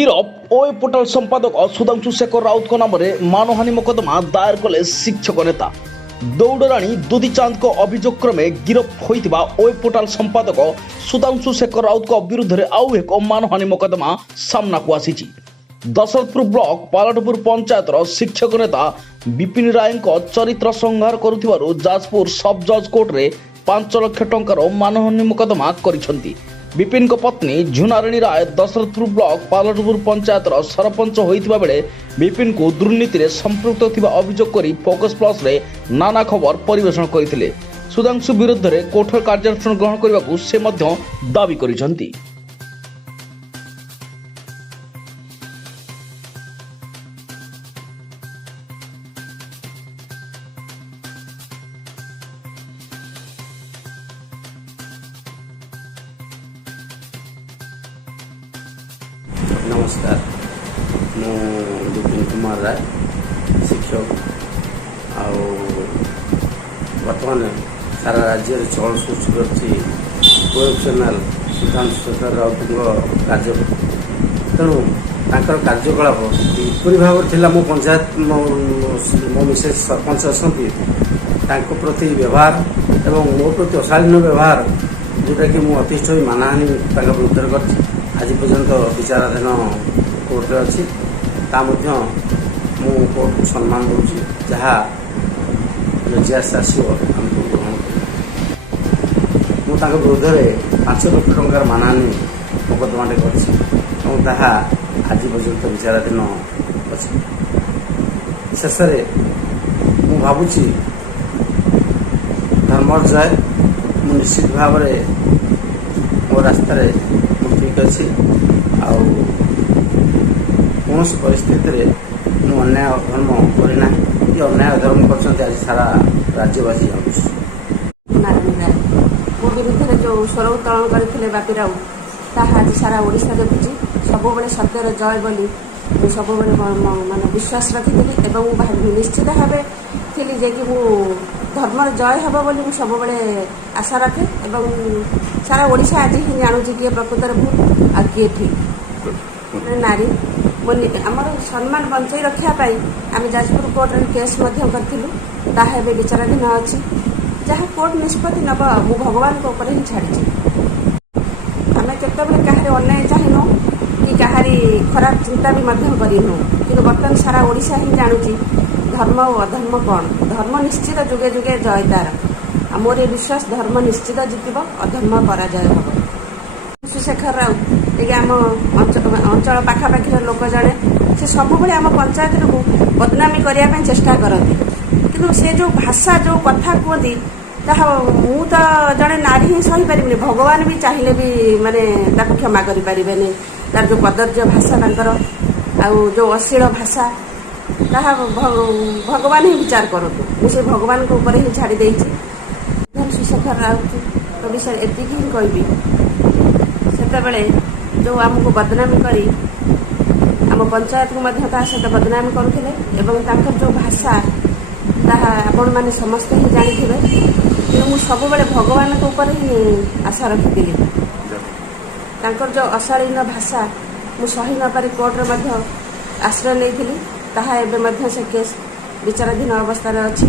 गिरफ ओए पोर्टाल संपादक सुधांशु शेखर राउत नाम मानहानि मोकदमा दायर कले शिक्षक नेता दौड़राणी दुदीचांद अभियोग क्रमे गिरफ होता ओए पोर्टाल संपादक सुधांशु शेखर राउत विरुद्ध में आउ एक मानहानि मोकदमा सामना को आसी। दशरथपुर ब्लॉक पालाटपुर पंचायत शिक्षक नेता विपिन राय चरित्र संहार करुथिबारु जाजपुर सब जज कोर्ट रे 5 लाख टंकार मानहानि मोकदमा करिसेंती। विपिन को पत्नी झुनाराणी राय दशरथपुर ब्लॉक पालाटपुर पंचायत सरपंच होइतिबा बेले विपिन को दुर्नीति रे संपृक्त थिबा अभियोग करी फोकस प्लस रे नाना खबर परिवेषण करथिले। सुधांशु विरुद्ध रे कठोर कार्यानुष्ठान ग्रहण करबाकू से मध्य दाबी करिसेंती। नमस्कार, मु विपिन कुमार राय शिक्षक आउ बर्तमान सारा राज्य में चल सृष्टि कर चैनल सुधांशु शेखर राउत कार्य तेणु तांकर कार्यकलाप किपरि भाव थिला मो पंचायत मो मिसेस सरपंच असंती तांको प्रति व्यवहार एवं मो प्रति अशालीन व्यवहार जोटा कि मु अतिष्ठ मानहानि तांका विरुद्ध कर आज पर्यंत विचाराधीन कोर्टे अच्छी मु कोर्ट को सम्मान दूसरी जहाँ जजियास आसो आमको ग्रहण कर विरुद्ध में 5 लाख टंकार मानहानि मोकदमाटे कर आज पर्यंत विचाराधीन अच्छी। शेष मु भावुची धर्म जाए मु निश्चित भाव मो रास्त ठीक अच्छी कौन परिस्थिति में अन्याय धर्म करना कि अन्याय धर्म कर आज सारा राज्यवासी मो विरुद्ध जो स्वर उत्तोलन करते बापी राउत आज सारा ओडिशा देखुची सब सत्यर जय बोली सब माने विश्वास रखी निश्चित भाव थी जे कि धर्मर जय हम बोली सब आशा रखे सारा ओडिशा आज ही जानूची किए प्रकृत भूल आ किए ठीक नारी आमर सम्मान बंचाई रखापी आम जाजपुर कोर्ट में केस करूँ विचाराधीन अच्छी जहाँ कोर्ट निष्पत्ति नब मु भगवान को ही छाड़ी आम केतबे कहार अन्याय चाहनु कि कहार खराब चिंता भी करूँ कि बर्तमान सारा ओडिशा ही जानूची धर्म और अधर्म कौन। धर्म निश्चित जुगे जुगे जय तार मोर ये विश्वास धर्म निश्चित जीत अधर्म पराजय हम। शेखर राउत ये आम अंचल पाखापाखि लोक जड़े से सब आम पंचायत को बदनामी करने चेष्टा करती कि से जो भाषा जो कथा कहती मु तो जड़े नारी ही सही पारे भगवान भी चाहिए भी माने क्षमा करें तार जो कदर्य भाषा जो अश्लील भाषा ताहा भगवान ही विचार करूँ मुझे भगवान को ऊपर ही छाड़ी सुधांशु शेखर राउत विषय एति ही कहबी से जो आमको बदनामी करी आम पंचायत को सहित बदनामी करुले जो भाषा ताहा आपण मैंने समस्त ही जानी कि मुझे सब भगवान को ऊपर ही आशा रखी जो अशालीन भाषा मु सही न पारि कोर्ट में आश्रय नहीं ताहा एबे से केस विचाराधीन अवस्था अच्छी।